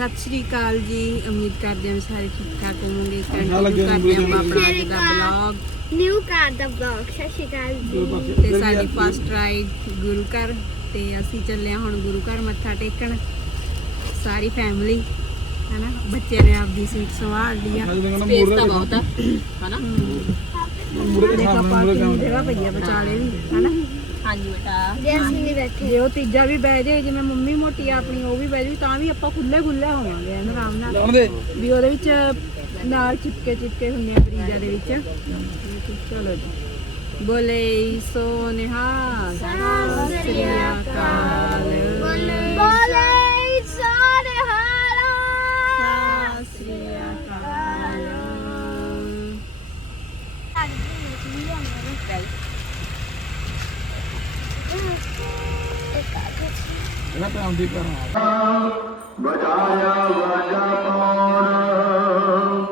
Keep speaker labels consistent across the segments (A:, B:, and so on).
A: ਸਤਿ ਸ਼੍ਰੀ ਅਕਾਲ ਜੀ। ਉਮੀਦ ਕਰਦੇ ਹਾਂ ਵੀ ਸਾਰੇ ਠੀਕ ਠਾਕ ਹੋਵੋਗੇ। ਕੰਟੀਨਿਊ ਕਰਦੇ ਹਾਂ ਆਪਣਾ ਅੱਜ ਦਾ ਬਲੌਗ
B: ਨਿਊ ਕਾਰ ਦਾ ਬਲੌਗ ਸਤਿ ਸ਼੍ਰੀ ਅਕਾਲ ਜੀ।
A: ਤੇ ਸਾਡੀ ਫਸਟ ਰਾਈਡ ਗੁਰੂ ਘਰ ਤੇ ਅਸੀਂ ਚੱਲੇ ਹਾਂ ਹੁਣ ਗੁਰੂ ਘਰ ਮੱਥਾ ਟੇਕਣ। ਸਾਰੀ ਫੈਮਿਲੀ ਹਨਾ? ਬੱਚਿਆਂ ਨੇ ਆਪਦੀ ਸੀਟ ਸੰਭਾਲ ਲਈ ਆ।
C: ਸਪੇਸ ਤਾਂ ਬਹੁਤ
A: ਆ ਹਨਾ? ਦੇਖੋ ਆਪਾਂ ਕਿੰਨੀ ਜਗ੍ਹਾ ਪਈ ਆ ਵਿਚਾਲੇ ਵੀ ਹਨਾ?
D: ਹਾਂਜੀ ਬੇਟਾ।
B: ਜੇ ਅਸੀਂ ਨਹੀਂ ਬੈਠੇ।
A: ਜੇ ਉਹ ਤੀਜਾ ਵੀ ਬਹਿ ਜਾਏ ਜਿਵੇਂ ਮੰਮੀ ਮੋਟੀ ਆ ਆਪਣੀ ਉਹ ਵੀ ਬਹਿ ਜਾਊ ਤਾਂ ਵੀ ਆਪਾਂ ਖੁੱਲੇ ਖੁੱਲੇ ਹੋਵਾਂਗੇ ਐਨ ਆਰਾਮ ਨਾਲ।
C: ਲਾਉਣ ਦੇ
A: ਵੀ ਉਹਦੇ ਵਿੱਚ ਨਾਲ ਚਿਪਕੇ ਚਿਪਕੇ ਹੁੰਦੇ ਆ ਬਰੀਜਾਂ ਦੇ ਵਿੱਚ। ਚਲੋ ਜੀ। ਬੋਲੇ ਸੋ ਨਿਹਾਲ ਸਤਿ ਸ੍ਰੀ ਅਕਾਲ।
B: ਬੋਲੇ
C: ਇਹਦਾ ਭੈਣ ਦੀ ਭੈਣ
E: ਬਚਾਇਆ ਵਾਜਾ ਪਾਉਣ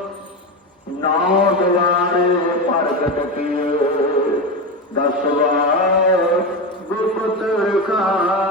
E: ਨਾਉ ਦਵਾਰੇ ਪਰਗਟ ਕੀਏ। ਦਸਵਾ ਗੁਰਪਤ ਰਖਾ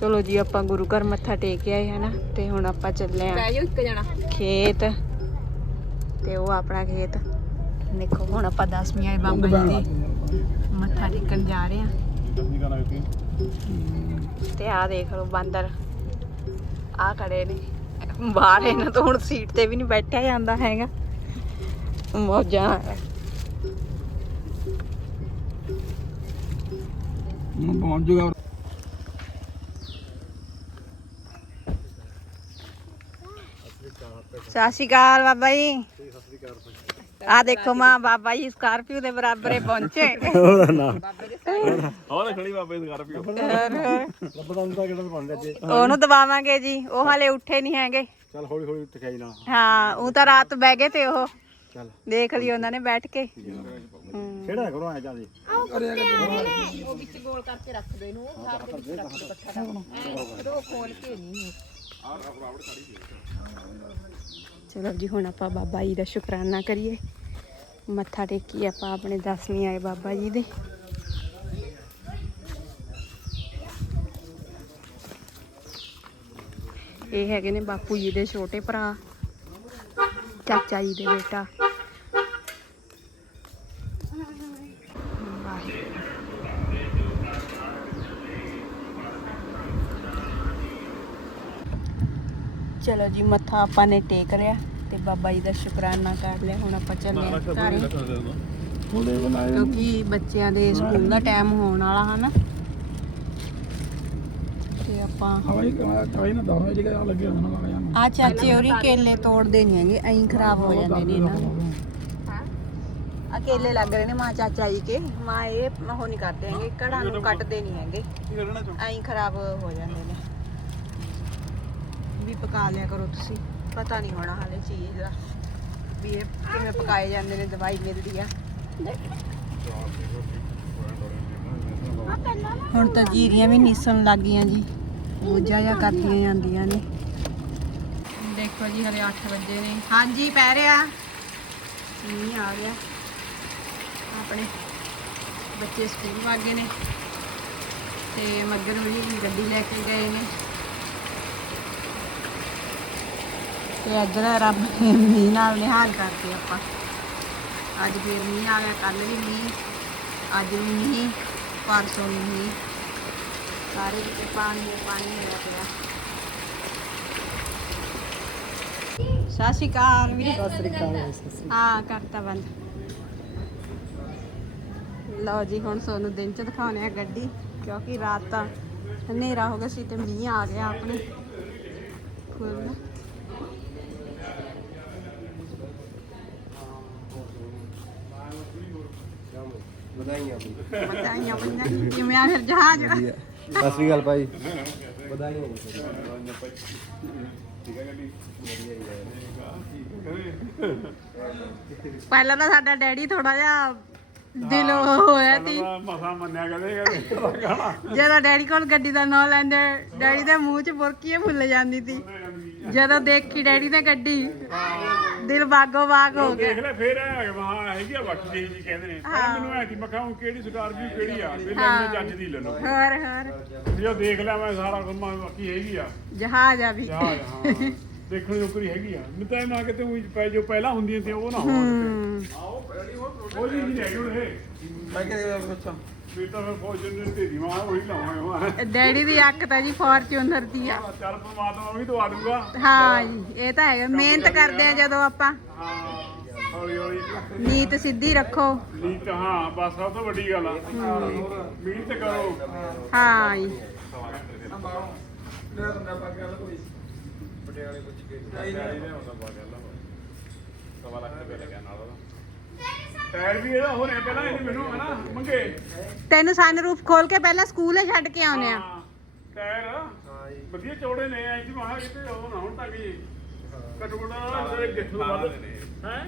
A: ਚਲੋ ਜੀ ਆਪਾਂ ਗੁਰੂ ਘਰ ਮੱਥਾ ਟੇਕ ਆਏ ਹਨਾ? ਤੇ ਹੁਣ ਆਪਾਂ ਚੱਲੇ ਆਂ
D: ਬਹਿ ਜਾਓ ਇੱਕ ਜਣਾ।
A: ਖੇਤ। ਤੇ ਉਹ ਆਪਣਾ ਖੇਤ। ਦੇਖੋ ਹੁਣ ਆਪਾਂ ਦਸਵੀਂ ਆਏ ਬਾਬਾ ਜੀ ਦੇ ਮੱਥਾ ਟੇਕਣ ਜਾ ਰਹੇ ਆ। ਤੇ ਆਹ ਦੇਖ ਲਓ ਬਾਂਦਰ। ਆ ਖੜੇ ਨੇ। ਬਾਹਰ ਇਹਨਾਂ ਤੋਂ ਹੁਣ ਸੀਟ ਤੇ ਵੀ ਨਹੀਂ ਬੈਠਿਆ ਜਾਂਦਾ ਹੈਗਾ। ਮੌਜਾਂ।
C: ਹੁਣ ਪਹੁੰਚ ਜੂਗਾ।
A: ਸਤਿ ਸ਼੍ਰੀ ਅਕਾਲ ਬਾਬਾ ਜੀ। ਆ ਦੇਖੋ ਮਾਂ ਬਾਬਾ ਜੀ ਸਕਾਰਪੀਓ ਦੇ ਬਰਾਬਰੇ ਪਹੁੰਚੇ।
F: ਹੋਰ ਖੜੀ ਬਾਬੇ ਸਕਾਰਪੀਓ।
A: ਉਹਨੂੰ ਦਬਾਵਾਂਗੇ ਜੀ ਉਹ ਹਾਲੇ ਉੱਠੇ ਨਹੀਂ ਹੈਗੇ।
C: ਚੱਲ ਹੌਲੀ ਹੌਲੀ ਟਿਕਾਈ ਨਾ।
A: ਹਾਂ ਉਹ ਤਾਂ ਰਾਤ ਬਹਿ ਗਏ ਤੇ ਉਹ।
C: ਚੱਲ।
A: ਦੇਖ ਲਈ ਉਹਨਾਂ ਨੇ ਬੈਠ ਕੇ।
C: ਕਿਹੜਾ ਕਰੋ ਐ ਜਾਂਦੇ
A: ਚਲੋ ਜੀ, ਹੁਣ ਆਪਾਂ ਬਾਬਾ ਜੀ ਦਾ ਸ਼ੁਕਰਾਨਾ ਕਰੀਏ। ਮੱਥਾ ਟੇਕੀਏ ਆਪਾਂ ਆਪਣੇ ਦਸਵੇਂ ਆਏ ਬਾਬਾ ਜੀ ਦੇ। ਇਹ ਹੈਗੇ ਨੇ ਬਾਪੂ ਜੀ ਦੇ ਛੋਟੇ ਭਰਾ, ਚਾਚਾ ਜੀ ਦੇ ਬੇਟਾ। ਚਲੋ ਜੀ ਮੱਥਾ ਆਪਾਂ ਨੇ ਟੇਕ ਲਿਆ ਤੇ ਬਾਬਾ ਜੀ ਦਾ ਸ਼ੁਕਰਾਨਾ ਕਰ ਲਿਆ। ਹੁਣ ਆਪਾਂ ਚੱਲੇ ਆ ਘਰੇ।
C: ਥੋੜੇ ਬਣਾਏ
A: ਕਿਉਂਕਿ ਬੱਚਿਆਂ ਦੇ ਸਕੂਲ ਦਾ ਟਾਈਮ ਹੋਣ ਵਾਲਾ ਹਨਾ। ਤੇ ਆਪਾਂ
C: ਹਵਾਈ ਕਵਾਈ ਨਾ ਦਵਾ ਜਿਹੜਾ ਲੱਗੇ ਹੋਣਾ ਲੱਗ ਜਾਣਾ
A: ਆ ਚਾਚੇ ਹੋਰੀ ਕੇਲੇ ਤੋੜਦੇ ਨਹੀਂ ਹੈਗੇ ਐਂ ਖਰਾਬ ਹੋ ਜਾਂਦੇ ਨੇ ਇਹਨਾਂ ਦੇ ਆ ਕੇਲੇ ਲੱਗ ਰਹੇ ਨੇ ਮਾਂ ਚਾਚਾ ਜੀ ਕੇ। ਮਾਂ ਇਹ ਉਹ ਨਹੀਂ ਕਰਦੇ ਹੈਗੇ ਕੜਾਂ ਨੂੰ ਕੱਟਦੇ ਨਹੀਂ ਹੈਗੇ। ਐਂ ਖਰਾਬ ਹੋ ਜਾਂਦੇ ਨੇ। ਵੀ ਪਕਾ ਲਿਆ ਕਰੋ ਤੁਸੀਂ। ਪਤਾ ਨਹੀਂ ਹੋਣਾ ਹਾਲੇ ਚੀਜ਼ ਦਾ ਵੀ ਇਹ ਕਿਵੇਂ ਪਕਾਏ ਜਾਂਦੇ ਨੇ ਦਵਾਈ ਮਿਲਦੀ ਆ। ਹੁਣ ਤਾਂ ਜੀਰੀਆਂ ਵੀ ਨੀਸਣ ਲੱਗ ਗਈਆਂ ਜੀ। ਮੋਜਾ ਜਾਂ ਕਰਦੀਆਂ ਜਾਂਦੀਆਂ ਨੇ। ਦੇਖੋ ਜੀ ਹਲੇ 8 ਵਜੇ ਨੇ। ਹਾਂਜੀ ਪੈ ਰਿਹਾ। ਮੀਂਹ ਆ ਗਿਆ। ਆਪਣੇ ਬੱਚੇ ਸਕੂਲ ਵਾਗੇ ਨੇ। ਤੇ ਮੱਗਰ ਵੀ ਗੱਡੀ ਲੈ ਕੇ ਗਏ ਨੇ। ਤੇ ਇੱਧਰ ਰੱਬ ਨੇ ਮੀਂਹ ਨਾਲ ਨਿਹਾਲ ਕਰਤੇ ਆਪਾਂ। ਅੱਜ ਫੇਰ ਮੀਂਹ ਆ ਗਿਆ ਕੱਲ ਵੀ ਮੀਂਹ ਅੱਜ ਵੀ ਮੀਂਹ ਪਰਸੋਂ ਵੀ ਮੀਂਹ। ਸਾਰੇ ਕਿਤੇ ਪਾਣੀ ਹੀ ਪਾਣੀ ਹੋਇਆ ਪਿਆ। ਸਤਿ ਸ਼੍ਰੀ ਅਕਾਲ ਵੀਰੇ। ਹਾਂ ਕਰਤਾ ਬੰਦ। ਲਓ ਜੀ ਹੁਣ ਸੋਨੂੰ ਦਿਨ ਚ ਦਿਖਾਉਣੇ ਆ ਗੱਡੀ ਕਿਉਂਕਿ ਰਾਤ ਤਾਂ ਹਨੇਰਾ ਹੋ ਗਿਆ ਸੀ ਤੇ ਮੀਂਹ ਆ ਗਿਆ ਆਪਣੇ। ਖੁੱਲ
C: ਵਧਾਈਆਂ
A: ਬਤਾਈਆਂ ਪੰਜਾਂ ਕਿਵੇਂ ਆ ਫਿਰ ਜਹਾਜ਼?
C: ਸਤਿ ਸ੍ਰੀ ਅਕਾਲ ਭਾਈ। ਵਧਾਈਆਂ
A: ਪਹਿਲਾਂ ਤਾਂ ਸਾਡਾ ਡੈਡੀ ਥੋੜਾ ਜਿਹਾ ਦਿਲ ਹੋਇਆ ਸੀ।
F: ਮਸਾ ਮੰਨਿਆ ਕਦੇ
A: ਜਦੋਂ ਡੈਡੀ ਕੋਲ ਗੱਡੀ ਦਾ ਨਾਂ ਲੈਂਦੇ ਡੈਡੀ ਦੇ ਮੂੰਹ 'ਚ ਬੁਰਕੀਏ ਫੁੱਲ ਜਾਂਦੀ ਸੀ। ਜਦੋਂ ਦੇਖੀ ਡੈਡੀ ਨੇ ਗੱਡੀ ਦਿਲ ਬਾਗੋ ਬਾਗ ਹੋ ਗਿਆ।
F: ਦੇਖ ਲੈ ਫੇਰ ਵਾਹ ਹੈਗੀ ਆ ਬਾਕੀ ਜੀ ਕਹਿੰਦੇ ਨੇ। ਪਰ ਮੈਨੂੰ ਐ ਕਿ ਮੈਂ ਕਹਾਂ ਕਿਹੜੀ ਸਕਾਰਪੀਓ ਕਿਹੜੀ ਆ? ਵੀ ਲੈਣੇ ਚੱਜ ਦੀ ਲੈ ਲਓ।
A: ਹੋਰ ਹੋਰ।
F: ਜੇ ਦੇਖ ਲਿਆ ਮੈਂ ਸਾਰਾ ਕੁਝ ਮੈਂ ਬਾਕੀ ਹੈਗੀ ਆ।
A: ਜਹਾਜ਼ ਆ ਵੀ।
F: ਜਾ ਹਾਂ। ਦੇਖਣ ਯੋਗਰੀ ਹੈਗੀ ਆ। ਮੈਂ ਤਾਂ ਇਹ ਨਾ ਕਿਤੇ ਊਂ ਪੈ ਜੋ ਪਹਿਲਾਂ ਹੁੰਦੀਆਂ ਸੀ ਉਹ ਨਾ ਹੋਣ।
A: ਹਮ,
F: ਉਹ ਜੀ ਨਹੀਂ ਹੈਗੀ ਉਹ
C: ਮੈਂ ਕਿਹਾ ਬੱਚਾ
F: ਵੀ ਤਾਂ ਮੈਂ ਫੌਜਨ ਦੇ ਦੀ ਮਾਂ ਉਹੀ ਲਾਵਾਂਗਾ
A: ਡੈਡੀ ਦੀ ਅੱਖ ਤਾਂ ਜੀ ਫੋਰਚੂਨਰ ਦੀ ਆ।
F: ਚੱਲ ਪਰਮਾਤਮਾ ਵੀ ਦਵਾ ਦੂੰਗਾ।
A: ਹਾਂ ਜੀ ਇਹ ਤਾਂ ਹੈਗਾ ਮਿਹਨਤ ਕਰਦੇ ਆ ਜਦੋਂ ਆਪਾਂ।
F: ਹਾਂ ਹੌਲੀ ਹੌਲੀ।
A: ਨੀਤ ਸਿੱਧੀ ਰੱਖੋ।
F: ਨੀਤ ਹਾਂ ਬਸ ਸਭ ਤੋਂ ਵੱਡੀ ਗੱਲ ਆ। ਮਿਹਨਤ ਕਰੋ।
A: ਹਾਂ ਜੀ।
F: ਟਾਇਰ ਵੀ ਇਹਦਾ ਹੋਣੇ ਪਹਿਲਾਂ ਇਹਨੇ ਮੈਨੂੰ ਹਨਾ ਮੰਗੇ।
A: ਤੈਨੂੰ ਸਨਰੂਫ ਖੋਲ ਕੇ ਪਹਿਲਾਂ ਸਕੂਲੇ ਛੱਡ ਕੇ ਆਉਨੇ ਆ।
F: ਹਾਂ, ਟਾਇਰ ਵਧੀਆ ਚੌੜੇ ਨੇ ਐਂ ਕਿ ਮਹਾ ਕਿਤੇ ਉਹ ਨਾ ਹੁਣ ਤੱਕ ਜੀ ਘੱਟੋ ਘੱਟ ਜਿਹੜੇ ਗਿੱਠ ਤੋਂ ਵੱਧ ਹੈ?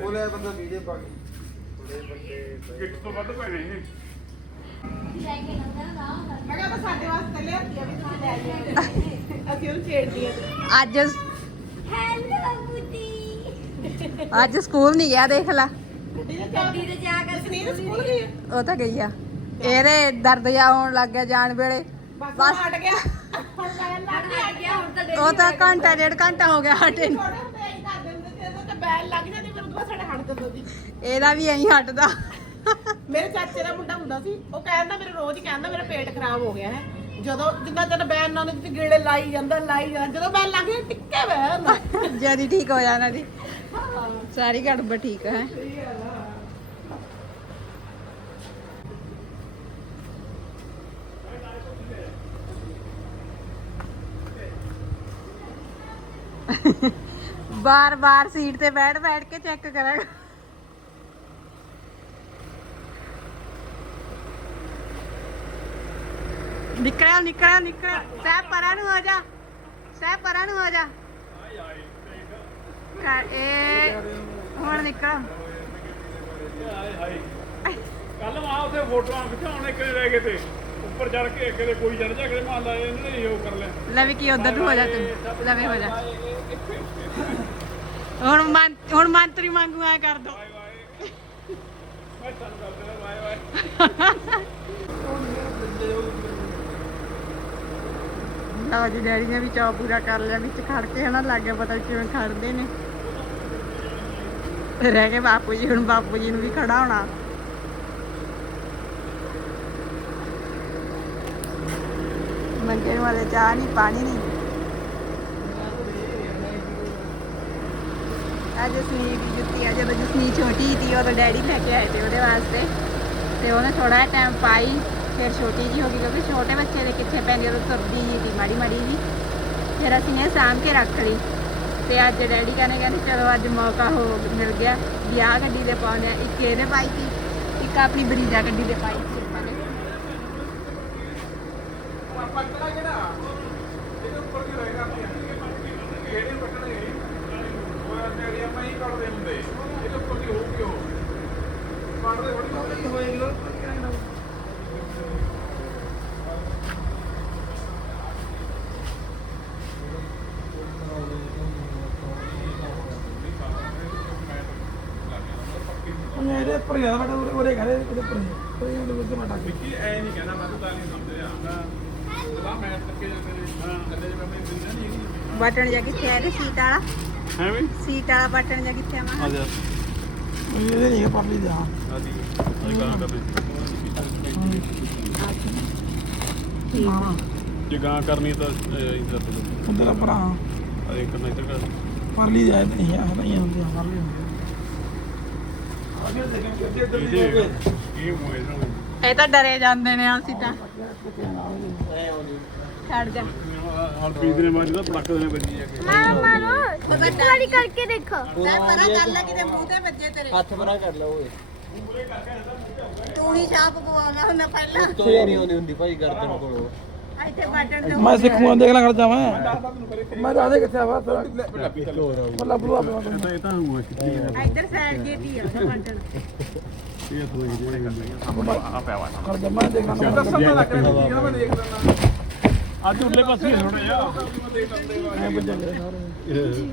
C: ਬੋਲੇ ਬੰਦਾ ਵੀਡੀਓ ਪਾ ਕੇ।
F: ਗਿੱਠ ਤੋਂ ਵੱਧ ਪੈਣੇ ਇਹ।
A: ਅੱਜ
B: ਹੈਲੋ
A: ਅੱਜ ਸਕੂਲ ਨਹੀਂ ਗਿਆ ਦੇਖ ਲੈ।
B: ਗੱਡੀ ਤੇ ਜਾ ਕੇ ਸਨੀਰ ਸਕੂਲ ਗਈ
A: ਉਹ ਤਾਂ ਗਈ ਆ। ਇਹਦੇ ਦਰਦ ਜਾ ਹੋਣ ਲੱਗ ਗਿਆ ਜਾਣ ਵੇਲੇ। ਬਸ
B: ਹਟ ਗਿਆ। ਹੁਣ ਮੈਂ ਲੱਗ ਗਿਆ ਹੁਣ ਤਾਂ
A: ਉਹ ਤਾਂ ਘੰਟਾ ਡੇਢ ਘੰਟਾ ਹੋ ਗਿਆ ਹਟੇ ਨੂੰ।
B: ਥੋੜੇ ਹੁੰਦੇ ਹੀ ਕਰ ਦਿੰਦੇ ਸੀ ਇਹਦਾ ਤਾਂ ਬੈਲ ਲੱਗ ਜਾਂਦੀ ਫਿਰ ਉਦੋਂ ਸਾਡੇ ਹਟ ਦਿੰਦਾ ਸੀ।
A: ਇਹਦਾ ਵੀ ਐਂ ਹਟਦਾ।
B: ਮੇਰੇ ਚਾਚੇ ਦਾ ਮੁੰਡਾ ਹੁੰਦਾ ਸੀ ਉਹ ਕਹਿੰਦਾ ਮੇਰੇ ਰੋਜ਼ ਹੀ ਕਹਿੰਦਾ ਮੇਰਾ ਪੇਟ ਖਰਾਬ ਹੋ ਗਿਆ ਹੈ। ਜਦੋਂ ਜਿੰਨਾ ਚਿਰ ਬੈਨ ਨਾ ਉਹਨੇ ਗੇੜੇ ਲਾਈ ਜਾਂਦਾ ਲਾਈ ਜਾਂਦਾ ਜਦੋਂ ਬੈਨ ਲੱਗ ਗਈ ਟਿੱਕੇ ਬਹਿ ਜਾਂਦਾ।
A: ਠੀਕ ਹੋ ਜਾਣਾ ਦੀ ਸਾਰੀ ਗੜਬੜ ਠੀਕ ਹੈ। ਬਾਰ ਸੀਟ ਤੇ ਬੈਠ ਬੈਠ ਕੇ ਚੈੱਕ ਕਰਾਂਗਾ। ਨਿਕਲਿਆ ਨਿਕਲਿਆ ਨਿਕਲਿਆ ਸਹਿ ਪਰਾਂ ਨੂੰ ਹੋ ਜਾ। ਸਹਿ ਪਰਾਂ ਨੂੰ ਹੋ ਜਾ। ਇਹ ਹੁਣ ਨਿਕਲ।
F: ਕੱਲ ਮਾ ਉੱਥੇ ਫੋਟੋਆਂ ਖਿਚਾਉਣੇ ਕਿਨੇ ਰਹਿ ਗਏ ਤੇ। ਉੱਪਰ ਚੜ ਕੇ ਕਿਤੇ ਕੋਈ ਚੜ ਜਾ ਕਿਤੇ ਮੰਨ ਲਾ ਇਹਨੇ ਨਹੀਂ ਉਹ ਕਰ ਲਿਆ।
A: ਲੈ ਵੀ ਕੀ ਉਧਰ ਨੂੰ ਹੋ ਜਾ ਤੂੰ ਲਵੇ ਹੋ ਜਾ। ਹੁਣ ਮੰ ਹੁਣ ਮੰਤਰੀ ਮੰਗੂ ਐ ਕਰ ਦੋ।
F: ਮੈਂ
A: ਲਓ ਜੀ ਡੈਡੀ ਨੇ ਵੀ ਚਾਅ ਪੂਰਾ ਕਰ ਲਿਆ ਵਿੱਚ ਖੜ ਕੇ ਹਨਾ ਲੱਗ ਗਿਆ ਪਤਾ ਨੀ ਕਿਵੇਂ ਖੜਦੇ ਨੇ। ਰਹਿ ਗਏ ਬਾਪੂ ਜੀ ਹੁਣ ਬਾਪੂ ਜੀ ਨੂੰ ਵੀ ਖੜਾ ਹੋਣਾ ਮੰਗੇ ਵਾਲੇ ਚਾਹ ਨਹੀਂ ਪਾਣੀ ਨਹੀਂ ਅੱਜ ਜਸਨੀ ਦੀ ਜੁੱਤੀ ਆ ਜਦੋਂ ਜਸਨੀ ਛੋਟੀ ਸੀ, ਉਦੋਂ ਡੈਡੀ ਲੈ ਕੇ ਆਏ ਤੇ ਉਹਦੇ ਵਾਸਤੇ। ਤੇ ਉਹਨੇ ਥੋੜਾ ਟਾਈਮ ਪਾਈ, ਫਿਰ ਛੋਟੀ ਜੀ ਹੋ ਗਈ, ਕਿਉਂਕਿ ਛੋਟੇ ਬੱਚੇ ਦੇ ਕਿੱਥੇ ਪੈਂਦੀ ਉਦੋਂ ਤੁਰਦੀ ਜੀ ਸੀ, ਮਾੜੀ ਮਾੜੀ ਜੀ ਫਿਰ ਅਸੀਂ ਇਹ ਸਾਂਭ ਕੇ ਰੱਖ ਲਈ। ਤੇ ਅੱਜ ਡੈਡੀ ਕਹਿੰਦੇ ਕਹਿੰਦੇ ਚਲੋ ਅੱਜ ਮੌਕਾ ਹੋ ਮਿਲ ਗਿਆ। ਵੀ ਆਹ ਗੱਡੀ ਦੇ ਪਾਉਂਦੇ ਆ, ਇੱਕ ਇਹਨੇ ਪਾਈ ਸੀ, ਇੱਕ ਆਪਣੀ ਬਰੀਜਾ ਗੱਡੀ ਦੇ ਪਾਈ ਸੀ ਆਪਾਂ ਨੇ
C: ਪੱਟਣਾ ਕਿਹੜਾ ਇਹਦੇ ਉੱਪਰ ਕੀ ਰਹੇਗਾ ਕਿਹੜੇ ਪੱਟਣੇ ਉਹ ਜਿਹੜੇ ਆਪਾਂ ਹੀ ਕੱਢਦੇ ਹੁੰਦੇ ਇਹਦੇ ਉੱਪਰ ਕੀ ਹੋਊਗੀ ਉਹ ਕੱਢਦੇ ਥੋੜੀ ਹੋਏਗੀ ਇਹਦੇ ਉੱਪਰ ਗਿਆ ਬੜਾ ਉਰੇ ਉਰੇ ਘਰੇ ਇਹਦੇ ਉੱਪਰ ਕੋਈ ਉਹਦੇ ਵਿੱਚ ਮਟਾ ਕੇ
F: ਵਿੱਕੀ ਐ ਨਹੀਂ ਕਹਿਣਾ ਮੈਂ ਤਾਂ ਤਾਂ ਨਹੀਂ ਸਮਝਿਆ। ਮੈਂ ਮੈਂ ਤੱਕੇ ਹਾਂ ਕੱਲੇ ਜਿਵੇਂ ਮੈਂ ਦਿੰਦਾ ਨਹੀਂ ਹੈਗੀ।
A: ਬਟਨ ਜਾਂ ਕਿੱਥੇ ਆ ਇਹਦੇ? ਸੀਟ ਵਾਲਾ?
F: ਹੈ ਵੀ?
A: ਸੀਟ ਵਾਲਾ ਬਟਨ ਜਾਂ ਕਿੱਥੇ ਆ? ਮਾਂ
F: ਜਾ।
C: ਇਹਦੇ ਨਹੀਂ ਪਾਪੀ ਦਾ
F: ਆਦੀ ਆਈ ਗਾਂ ਕਰਦੇ
C: ਹਾਂ
F: ਜੇ ਗਾਂ ਕਰਨੀ ਤਾਂ ਇੰਦਰ ਤੋਂ
C: ਉਧਰ ਭਰਾ।
F: ਅਰੇ ਕਰਨਾ ਇੱਧਰ ਕਰ।
C: ਪਰਲੀ ਜਾਏ ਤੇ ਨਹੀਂ ਆ ਨਹੀਂ ਹੁੰਦੇ ਆ ਪਰਲੀ ਦੀ
F: ਇਹ ਮੋਏ ਨਾ
A: ਇਹ ਤਾਂ ਡਰੇ ਜਾਂਦੇ ਨੇ ਅਸੀਂ ਤਾਂ। ਛੱਡ ਜਾ।
F: ਹਾਲ ਪੀਸ ਨੇ ਮਾਰੀ ਤਾਂ ਪਟਕ ਦੇ ਵੱਜੀ ਜਾ ਕੇ।
G: ਮਾਰੋ ਇੱਕ ਵਾਰੀ ਕਰਕੇ ਦੇਖੋ।
A: ਸਹਿ ਪਰਾਂ ਕਰ ਲੈ ਕਿਤੇ ਮੂੰਹ ਤੇ ਵੱਜੇ ਤੇਰੇ।
C: ਹੱਥ ਬਣਾ ਕਰ ਲਓ ਓਏ।
A: ਤੂੰ ਹੀ ਛਾਪ ਪਵਾਉਣਾ ਹੁੰਦਾ ਪਹਿਲਾਂ।
C: ਤੇ ਨਹੀਂ ਆਉਂਦੀ ਹੁੰਦੀ ਭਾਈ ਗਰਦਨ ਕੋਲੋਂ।
A: ਇੱਥੇ ਬਟਨ ਤੇ
C: ਮੈਂ ਸਿੱਖੂਆਂ ਦੇਖ ਲਾਂ ਕਰਦਾ ਮੈਂ ਮੈਂ ਰਾਦੇ ਕਿੱਥੇ ਆਵਾ ਤੇਰਾ ਮੱਲਾ ਬਲੂ ਆਪਣਾ
F: ਇਹ ਤਾਂ ਗਿਆ
A: ਇੱਧਰ ਸਾਈਡ ਜੇ ਆ ਬਟਨ
F: ਇਹ ਆ। ਪਿਆ ਵਾ।
C: ਕਰ ਜਾ ਮੈਂ ਦੇਖ ਲਾਂ। ਮੈਂ ਦੱਸਾਂ ਮੈਂ ਲੱਗ ਰਿਹਾ ਮੈਂ ਦੇਖ ਲੈਣਾ
F: ਅੱਜ ਉੱਲੇ ਪਾਸੇ ਥੋੜਾ ਜਿਹਾ
C: ਮੈਂ ਬੰਦੇ ਮੇਰੇ ਸਾਰੇ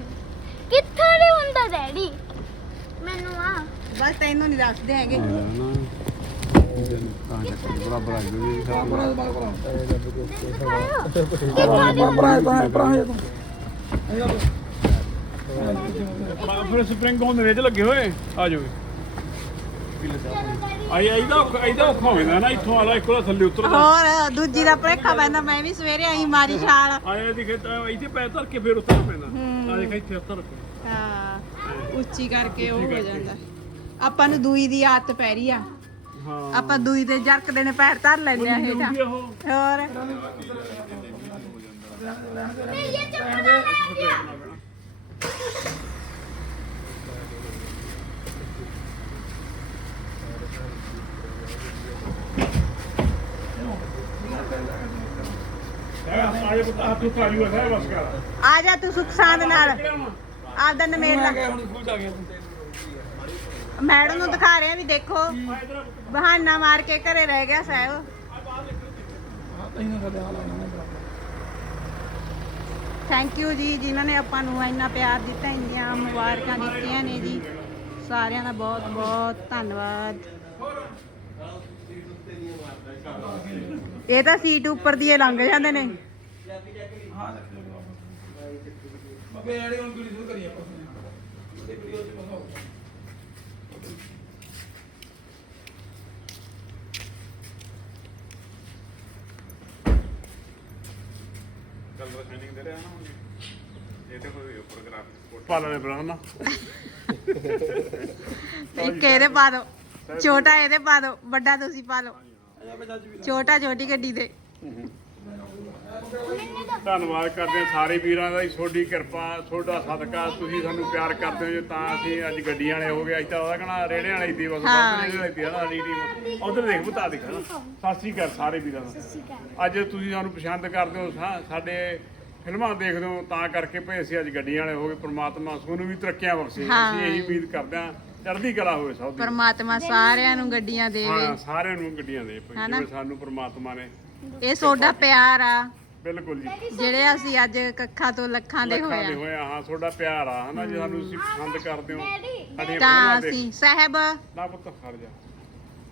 G: ਕਿੱਥੋਂ ਦੇ ਹੁੰਦਾ ਡੈਡੀ? ਮੈਨੂੰ ਆ।
A: ਬਸ ਤੈਨੂੰ ਨਹੀਂ ਦੱਸਦੇ ਹੈਗੇ।
F: ਫਿਰ ਸਪਰਿੰਗ ਹੋਣ ਦੇ ਲੱਗੇ ਹੋਏ ਆ ਜਾਓ ਆਈ ਆਈ ਦਾ ਆਈ ਦਾ ਔਖਾ ਹੋ ਜਾਂਦਾ ਨਾ ਇੱਥੋਂ ਆਲਾ ਇੱਕੋ ਦਾ ਥੱਲੇ ਉਤਰਦਾ
A: ਹੋਰ ਦੂਜੀ ਦਾ ਭਰੇਖਾ ਪੈਂਦਾ ਮੈਂ ਵੀ ਸਵੇਰੇ ਆਈ ਮਾਰੀ ਛਾਲ।
F: ਆਇਆ ਦੀ ਖੇਤ ਇੱਥੇ ਪੈਰ ਧਰ ਕੇ ਫਿਰ ਉਤਰ ਪੈਂਦਾ। ਆ ਦੇਖ ਇੱਥੇ ਉਤਰ ਕੇ।
A: ਹਾਂ ਉੱਚੀ ਕਰਕੇ ਉਹ ਹੋ ਜਾਂਦਾ। ਆਪਾਂ ਨੂੰ ਦੂਈ ਦੀ ਆਦਤ ਪੈ ਰਹੀ ਆ।
F: ਹਾਂ।
A: ਆਪਾਂ ਦੂਈ ਦੇ ਜਰਕਦੇ ਨੇ ਪੈਰ ਧਰ ਲੈਂਦੇ ਆ ਹੇਠਾਂ ਹੋਰ।
G: ਇਹ ਚੱਪਲ ਲੈ ਗਿਆ
F: ਆਏ ਬਤਾ ਤੂੰ ਕਾਜੂ ਹੈ ਬਸ ਕਰ।
A: ਆ ਜਾ ਤੂੰ ਸੁਖ ਸਾਂਦ ਨਾਲ ਆਪਦਾ ਨਮੇੜ ਲਾ।
C: ਹੁਣ ਸਕੂਲ ਜਾ ਗਿਆ
A: ਮੈਡਮ ਨੂੰ ਦਿਖਾ ਰਹੇ ਆ ਵੀ ਦੇਖੋ। ਬਹਾਨਾ ਮਾਰ ਕੇ ਘਰੇ ਰਹਿ ਗਿਆ ਸਾਹਿਬ। ਥੈਂਕ ਯੂ ਜੀ, ਜਿਨ੍ਹਾਂ ਨੇ ਆਪਾਂ ਨੂੰ ਇੰਨਾ ਪਿਆਰ ਦਿੱਤਾ, ਇੰਨੀਆਂ ਮੁਬਾਰਕਾਂ ਦਿੱਤੀਆਂ ਨੇ ਜੀ। ਸਾਰਿਆਂ ਦਾ ਬਹੁਤ ਬਹੁਤ ਧੰਨਵਾਦ। ਇਹ ਤਾਂ ਸੀਟ ਉੱਪਰ ਦੀ ਇਹ ਲੰਘ ਜਾਂਦੇ ਨੇ।
C: ਬਾਬੇ ਆੜੀ ਹੁਣ ਵੀਡੀਓ ਸ਼ੁਰੂ ਕਰੀ ਆਪਾਂ ਉਹਦੇ ਵੀਡੀਓ ਚ ਪਤਾ ਹੋਊਗਾ
F: ਕਲਰ ਸ਼ਾਈਨਿੰਗ ਦੇ ਰਿਹਾ ਨਾ ਇਹ ਤੇ ਕੋਈ ਉੱਪਰ ਗ੍ਰਾਫਿਕ ਪਾਲਣੇ ਬਣਾ ਨਾ।
A: ਇੱਕ ਇਹਦੇ ਪਾ ਦਿਓ ਛੋਟਾ ਇਹਦੇ ਪਾ ਦਿਓ ਵੱਡਾ ਤੁਸੀਂ ਪਾ ਲਓ। ਛੋਟਾ ਛੋਟੀ ਗੱਡੀ ਦੇ।
E: ਧੰਨਵਾਦ ਕਰਦੇ ਹਾਂ ਸਾਰੇ ਵੀਰਾਂ ਦਾ ਜੀ ਤੁਹਾਡੀ ਕਿਰਪਾ ਤੁਹਾਡਾ ਸਦਕਾ ਤੁਸੀਂ ਸਾਨੂੰ ਪਿਆਰ ਕਰਦੇ ਹੋ ਜੀ ਤਾਂ ਅਸੀਂ ਅੱਜ ਗੱਡੀਆਂ ਵਾਲੇ ਹੋ ਗਏ ਅੱਜ ਤਾਂ ਉਹਦਾ ਕਹਣਾ ਰੇੜੇ ਵਾਲੇ ਦੀ ਬਸ
A: ਹਾਂ।
E: ਰੇੜੇ ਵਾਲੇ ਦੀ ਆ ਨਾ ਟੀਮ ਉਧਰ ਦੇਖ ਬਤਾ ਦਿਖਾ ਨਾ ਸਤਿ ਸ੍ਰੀ ਅਕਾਲ ਸਾਰੇ ਵੀਰਾਂ ਦਾ। ਅੱਜ ਤੁਸੀਂ ਸਾਨੂੰ ਪਸੰਦ ਕਰਦੇ ਹੋ ਸਾ- ਸਾਡੇ ਫਿਲਮਾਂ ਦੇਖਦੇ ਹੋ ਤਾਂ ਕਰਕੇ ਭਈ ਅਸੀਂ ਅੱਜ ਗੱਡੀਆਂ ਵਾਲੇ ਹੋ ਗਏ ਪ੍ਰਮਾਤਮਾ ਤੁਹਾਨੂੰ ਵੀ ਤਰੱਕੀਆਂ ਬਖਸ਼ੇ। ਅਸੀਂ ਇਹੀ ਉਮੀਦ ਕਰਦੇ ਹਾਂ ਚੜ੍ਹਦੀ ਕਲਾ ਹੋਵੇ ਸਭ ਦੀ।
A: ਪਰਮਾਤਮਾ ਸਾਰਿਆਂ ਨੂੰ ਗੱਡੀਆਂ ਦੇਵੇ।
E: ਹਾਂ ਸਾਰਿਆਂ ਨੂੰ ਗੱਡੀਆਂ ਦੇ ਭਈ? ਜਿਵੇਂ ਸਾਨੂੰ ਪ੍ਰਮਾਤਮਾ ਨੇ
A: ਇਹ ਤੁਹਾਡਾ ਪਿਆਰ ਆ।
E: ਬਿਲਕੁਲ ਜੀ।
A: ਜਿਹੜੇ ਅਸੀਂ ਅੱਜ ਕੱਖਾਂ ਤੋਂ ਲੱਖਾਂ ਦੇ
E: ਲੱਖਾਂ
A: ਹੋਏ
E: ਦੇ
A: ਆ
E: ਹੋਇਆ ਹਾਂ ਤੁਹਾਡਾ ਪਿਆਰ ਆ ਹਨਾ ਜੇ ਸਾਨੂੰ ਤੁਸੀਂ ਪਸੰਦ ਕਰਦੇ ਹੋ ਸਾਡੀਆਂ
A: ਤਾਂ
E: ਫਿਲਮਾਂ
A: ਅਸੀਂ ਸਾਹਿਬ
E: ਨਾ ਪੁੱਤ ਖੜ ਜਾ।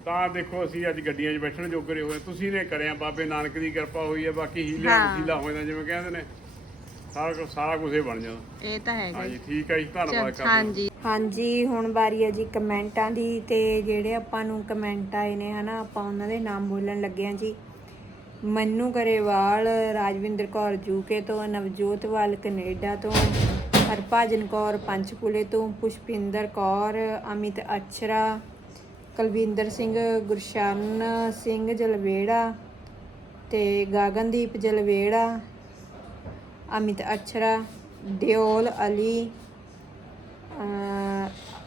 E: ਤਾਂ ਦੇਖੋ ਅਸੀਂ ਅੱਜ ਗੱਡੀਆਂ 'ਚ ਬੈਠਣ ਜੋਗਰੇ ਹੋਏ ਤੁਸੀਂ ਨੇ ਕਰਿਆ ਬਾਬੇ ਨਾਨਕ ਦੀ ਕਿਰਪਾ ਹੋਈ ਹੈ ਬਾਕੀ ਹੀਲੇ
A: ਹਾਂ।
E: ਵਸੀਲਾ ਹੋ ਜਾਂਦਾ ਜਿਵੇਂ ਕਹਿੰਦੇ ਨੇ। ਸਾਰਾ ਕੁਛ ਸਾਰਾ ਕੁਝ ਹੀ ਬਣ ਜਾਂਦਾ।
A: ਇਹ ਤਾਂ ਹੈਗਾ
E: ਹਾਂਜੀ ਠੀਕ ਹੈ ਜੀ ਧੰਨਵਾਦ ਕਰਦੇ ਹਾਂ।
A: ਹਾਂਜੀ। ਹਾਂਜੀ ਹੁਣ ਵਾਰੀ ਹੈ ਜੀ ਕਮੈਂਟਾਂ ਦੀ ਤੇ ਜਿਹੜੇ ਆਪਾਂ ਨੂੰ ਕਮੈਂਟ ਆਏ ਨੇ ਹਨਾ ਆਪਾਂ ਉਹਨਾਂ ਦੇ ਨਾਮ ਬੋਲਣ ਲੱਗੇ ਹਾਂ ਜੀ। ਮੰਨੂ ਗਰੇਵਾਲ, ਰਾਜਵਿੰਦਰ ਕੌਰ ਜੂਕੇ ਤੋਂ, ਨਵਜੋਤ ਵਾਲ ਕੈਨੇਡਾ ਤੋਂ, ਹਰਭਜਨ ਕੌਰ ਪੰਚਕੂਲੇ ਤੋਂ, ਪੁਸ਼ਪਿੰਦਰ ਕੌਰ, ਅਮਿਤ ਅਛਰਾ, ਕੁਲਵਿੰਦਰ ਸਿੰਘ, ਗੁਰਸ਼ਰਨ ਸਿੰਘ ਜਲਵੇੜਾ ਤੇ ਗਗਨਦੀਪ ਜਲਵੇੜਾ, ਅਮਿਤ ਅਛਰਾ, ਦਿਓਲ ਅਲੀ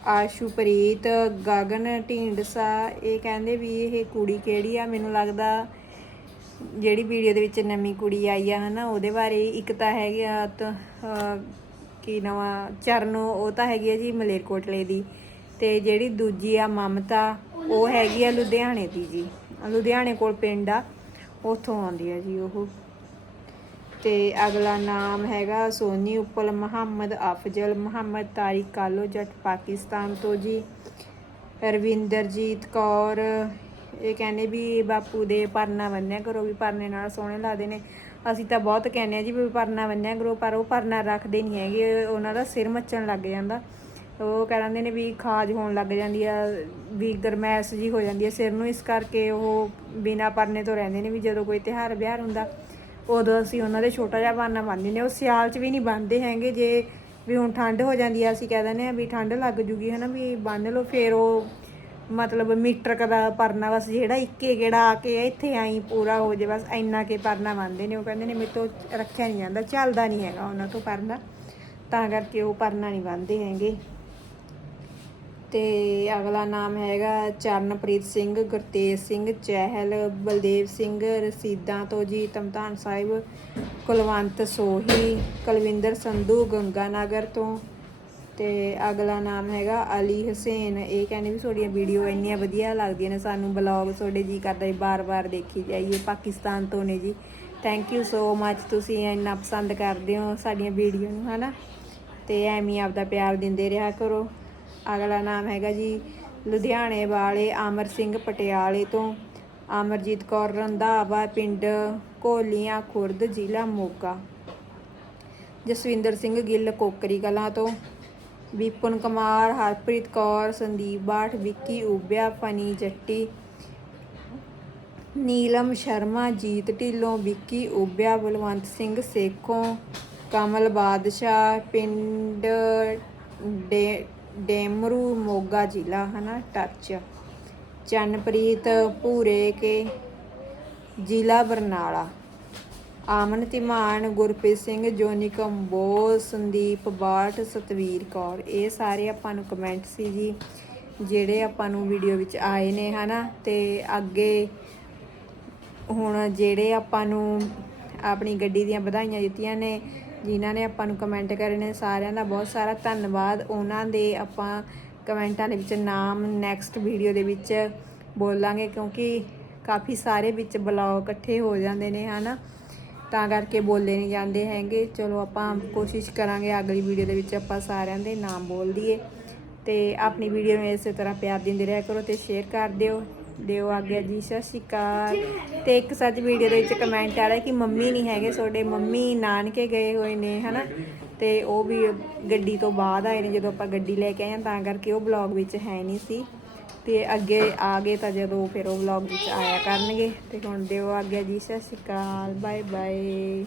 A: ਆਸ਼ੂਪ੍ਰੀਤ, ਗਗਨ ਢੀਂਡਸਾ, ਇਹ ਕਹਿੰਦੇ ਵੀ ਇਹ ਕੁੜੀ ਕਿਹੜੀ ਆ? ਮੈਨੂੰ ਲੱਗਦਾ ਜਿਹੜੀ ਵੀਡੀਓ ਦੇ ਵਿੱਚ ਨਵੀਂ ਕੁੜੀ ਆਈ ਆ ਹਨਾ, ਉਹਦੇ ਬਾਰੇ ਇੱਕ ਤਾਂ ਹੈਗੇ ਆ ਤ- ਕੀ ਨਵਾਂ ਚਰਨੋ, ਉਹ ਤਾਂ ਹੈਗੀ ਆ ਜੀ ਮਲੇਰਕੋਟਲੇ ਦੀ। ਤੇ ਜਿਹੜੀ ਦੂਜੀ ਆ ਮਮਤਾ, ਉਹ ਹੈਗੀ ਆ ਲੁਧਿਆਣੇ ਦੀ ਜੀ। ਲੁਧਿਆਣੇ ਕੋਲ ਪਿੰਡ ਆ, ਉੱਥੋਂ ਆਉਂਦੀ ਆ ਜੀ ਉਹ। ਤੇ ਅਗਲਾ ਨਾਮ ਹੈਗਾ ਸੋਨੀ ਉਪਲ ਮੁਹੰਮਦ, ਅਫਜ਼ਲ ਮੁਹੰਮਦ, ਤਾਰਿਕ ਕਾਲੋ ਜੱਟ ਪਾਕਿਸਤਾਨ ਤੋਂ ਜੀ। ਰਵਿੰਦਰਜੀਤ ਕੌਰ ਇਹ ਕਹਿੰਦੇ ਵੀ ਬਾਪੂ ਦੇ ਪਰਨਾ ਬੰਨਿਆ ਕਰੋ ਵੀ ਪਰਨੇ ਨਾਲ ਸੋਹਣੇ ਲੱਗਦੇ ਨੇ। ਅਸੀਂ ਤਾਂ ਬਹੁਤ ਕਹਿੰਦੇ ਆ ਜੀ ਵੀ ਪਰਨਾ ਬੰਨਿਆ ਕਰੋ, ਪਰ ਉਹ ਪਰਨਾ ਰੱਖਦੇ ਨਹੀਂ ਹੈਗੇ, ਉਹਨਾਂ ਦਾ ਸਿਰ ਮੱਚਣ ਲੱਗ ਜਾਂਦਾ। ਉਹ ਕਹਿੰਦੇ ਨੇ ਵੀ ਖਾਜ ਹੋਣ ਲੱਗ ਜਾਂਦੀ ਆ, ਵੀ ਗਰਮੈਸ਼ ਜੀ ਹੋ ਜਾਂਦੀ ਹੈ ਸਿਰ ਨੂੰ, ਇਸ ਕਰਕੇ ਉਹ ਬਿਨਾ ਪਰਨੇ ਤੋਂ ਰਹਿੰਦੇ ਨੇ ਵੀ ਜਦੋਂ ਕੋਈ ਤਿਉਹਾਰ ਵਿਹਾਰ ਹੁੰਦਾ, ਉਦੋਂ ਅਸੀਂ ਉਹਨਾਂ ਦੇ ਛੋਟਾ ਜਿਹਾ ਪਰਨਾ ਬੰਨ੍ਹਦੇ ਨੇ। ਉਹ ਸਿਆਲ 'ਚ ਵੀ ਨਹੀਂ ਬੰਨਦੇ ਹੈਗੇ, ਜੇ ਵੀ ਹੁਣ ਠੰਡ ਹੋ ਜਾਂਦੀ ਆ, ਅਸੀਂ ਕਹਿ ਦਿੰਦੇ ਆ ਵੀ ਠੰਡ ਲੱਗ ਜੂਗੀ, ਹਨਾ, ਵੀ ਬੰਨ ਲਓ, ਫਿਰ ਉਹ ਮਤਲਬ ਮੀਟਰ ਕੁ ਦਾ ਪਰਨਾ ਬਸ ਜਿਹੜਾ ਇੱਕੇ ਗੇੜਾ ਆ ਕੇ ਇੱਥੇ ਆਈ, ਪੂਰਾ ਹੋ ਜੇ, ਬਸ ਇੰਨਾ ਕੇ ਪਰਨਾ ਬੰਨਦੇ ਨੇ। ਉਹ ਕਹਿੰਦੇ ਨੇ ਮੇਰੇ ਤੋਂ ਰੱਖਿਆ ਨਹੀਂ ਜਾਂਦਾ, ਚੱਲਦਾ ਨਹੀਂ ਹੈਗਾ ਉਹਨਾਂ ਤੋਂ ਪਰਨਾ ਤਾਂ ਕਰਕੇ ਉਹ ਪਰਨਾ ਨਹੀਂ ਬੰਨਦੇ ਹੈਗੇ। ਤੇ ਅਗਲਾ ਨਾਮ ਹੈਗਾ ਚਰਨਪ੍ਰੀਤ ਸਿੰਘ, ਗੁਰਤੇਜ ਸਿੰਘ, ਚਹਿਲ, ਬਲਦੇਵ ਸਿੰਘ, ਰਸੀਦਾਂ ਤੋਂ ਜੀ, ਤਮਤਾਨ ਸਾਹਿਬ, ਕੁਲਵੰਤ ਸੋਹੀ, ਕੁਲਵਿੰਦਰ ਸੰਧੂ, ਗੰਗਾਨਗਰ ਤੋਂ ਤੇ ਅਗਲਾ ਨਾਮ ਹੈਗਾ ਅਲੀ ਹੁਸੈਨ। ਇਹ ਕਹਿੰਦੇ ਵੀ ਤੁਹਾਡੀਆਂ ਵੀਡੀਓ ਇੰਨੀਆਂ ਵਧੀਆ ਲੱਗਦੀਆਂ ਨੇ, ਸਾਨੂੰ ਬਲੌਗ ਤੁਹਾਡੇ ਜੀ ਕਰਦਾ ਵੀ ਬਾਰ-ਬਾਰ ਦੇਖੀ ਜਾਈਏ, ਪਾਕਿਸਤਾਨ ਤੋਂ ਨੇ ਜੀ। ਥੈਂਕ ਯੂ ਸੋ ਮੱਚ ਤੁਸੀਂ ਇੰਨਾ ਪਸੰਦ ਕਰਦੇ ਹੋ ਸਾਡੀਆਂ ਵੀਡੀਓ ਨੂੰ, ਹਨਾ? ਤੇ ਐਵੇਂ ਹੀ ਆਪਦਾ ਪਿਆਰ ਦਿੰਦੇ ਰਿਹਾ ਕਰੋ। ਅਗਲਾ ਨਾਮ ਹੈਗਾ ਜੀ ਲੁਧਿਆਣੇ ਵਾਲੇ ਅਮਰ ਸਿੰਘ ਪਟਿਆਲੇ ਤੋਂ। ਅਮਰਜੀਤ ਕੌਰ ਰੰਧਾਵਾ, ਪਿੰਡ ਕੋਲੀਆਂ ਖੁਰਦ, ਜ਼ਿਲ੍ਹਾ ਮੋਗਾ। ਜਸਵਿੰਦਰ ਸਿੰਘ ਗਿੱਲ ਕੋਕਰੀ ਕਲਾਂ ਤੋਂ। ਵਿਪਨ ਕੁਮਾਰ, ਹਰਪ੍ਰੀਤ ਕੌਰ, ਸੰਦੀਪ ਬਾਠ, ਵਿੱਕੀ ਉਬਿਆ ਫਨੀ ਜੱਟੀ, ਨੀਲਮ ਸ਼ਰਮਾ, ਜੀਤ ਢਿੱਲੋਂ, ਵਿੱਕੀ ਉਬਿਆ ਬਲਵੰਤ ਸਿੰਘ ਸੇਖੋਂ, ਕਮਲ ਬਾਦਸ਼ਾਹ, ਪਿੰਡ ਡੇ, ਡੇਮਰੂ, ਮੋਗਾ ਜ਼ਿਲ੍ਹਾ, ਹਨਾ ਟੱਚ ਚੰਨਪ੍ਰੀਤ ਭੂਰੇ ਕੇ ਜ਼ਿਲ੍ਹਾ ਬਰਨਾਲਾ। ਆਮਨ ਤਿਮਾਨ ਗੁਰਪ੍ਰੀਤ ਸਿੰਘ, ਜੋਨੀ ਕੰਬੋਜ ਸੰਦੀਪ ਬਾਠ, ਸਤਵੀਰ ਕੌਰ। ਇਹ ਸਾਰੇ ਆਪਾਂ ਨੂੰ ਕਮੈਂਟ ਸੀ ਜੀ, ਜਿਹੜੇ ਆਪਾਂ ਨੂੰ ਵੀਡੀਓ ਵਿੱਚ ਆਏ ਨੇ, ਹਨਾ? ਤੇ ਅੱਗੇ ਹੁਣ ਜਿਹੜੇ ਆਪਾਂ ਨੂੰ ਆਪਣੀ ਗੱਡੀ ਦੀਆਂ ਵਧਾਈਆਂ ਦਿੱਤੀਆਂ ਨੇ, ਜਿਨ੍ਹਾਂ ਨੇ ਆਪਾਂ ਨੂੰ ਕਮੈਂਟ ਕਰੇ ਨੇ, ਸਾਰਿਆਂ ਦਾ ਬਹੁਤ ਸਾਰਾ ਧੰਨਵਾਦ। ਉਹਨਾਂ ਦੇ ਆਪਾਂ ਕਮੈਂਟਾਂ ਦੇ ਵਿੱਚ ਨਾਮ ਨੈਕਸਟ ਵੀਡੀਓ ਦੇ ਵਿੱਚ ਬੋਲਾਂਗੇ, ਕਿਉਂਕਿ ਕਾਫੀ ਸਾਰੇ ਵਿੱਚ ਬਲੌਗ ਇਕੱਠੇ ਹੋ ਜਾਂਦੇ ਨੇ, ਹਨਾ? ਤਾਂ ਕਰਕੇ ਬੋਲੇ ਨਹੀਂ ਜਾਂਦੇ ਹੈਗੇ। ਚਲੋ ਆਪਾਂ ਕੋਸ਼ਿਸ਼ ਕਰਾਂਗੇ ਅਗਲੀ ਵੀਡੀਓ ਦੇ ਵਿੱਚ ਆਪਾਂ ਸਾਰਿਆਂ ਦੇ ਨਾਮ ਬੋਲ ਦਈਏ। ਤੇ ਆਪਣੀ ਵੀਡੀਓ ਨੂੰ ਇਸੇ ਤਰ੍ਹਾਂ ਪਿਆਰ ਦਿੰਦੇ ਰਿਹਾ ਕਰੋ ਤੇ ਸ਼ੇਅਰ ਕਰ ਦਿਓ। ਦਿਓ ਆਗਿਆ ਜੀ, ਸਤਿ ਸ਼੍ਰੀ ਅਕਾਲ। ਤੇ ਇੱਕ ਸੱਚ ਵੀਡੀਓ ਦੇ ਵਿੱਚ ਕਮੈਂਟ ਆ ਰਿਹਾ ਕਿ ਮੰਮੀ ਨਹੀਂ ਹੈਗੇ ਤੁਹਾਡੇ। ਮੰਮੀ ਨਾਨਕੇ ਗਏ ਹੋਏ ਨੇ, ਹਨਾ? ਤੇ ਉਹ ਵੀ ਗੱਡੀ ਤੋਂ ਬਾਅਦ ਆਏ ਨੇ ਜਦੋਂ ਆਪਾਂ ਗੱਡੀ ਲੈ ਕੇ ਆਏ ਹਾਂ, ਤਾਂ ਕਰਕੇ ਉਹ ਵਲੌਗ ਵਿੱਚ ਹੈ ਨਹੀਂ ਸੀ। ਤੇ ਅੱਗੇ ਆ ਗਏ ਤਾਂ ਜਦੋਂ ਫਿਰ ਉਹ ਵਲੌਗ ਵਿੱਚ ਆਇਆ ਕਰਨਗੇ। ਤੇ ਹੁਣ ਦਿਓ ਆਗਿਆ ਜੀ, ਸਤਿ ਸ਼੍ਰੀ ਅਕਾਲ ਬਾਏ ਬਾਏ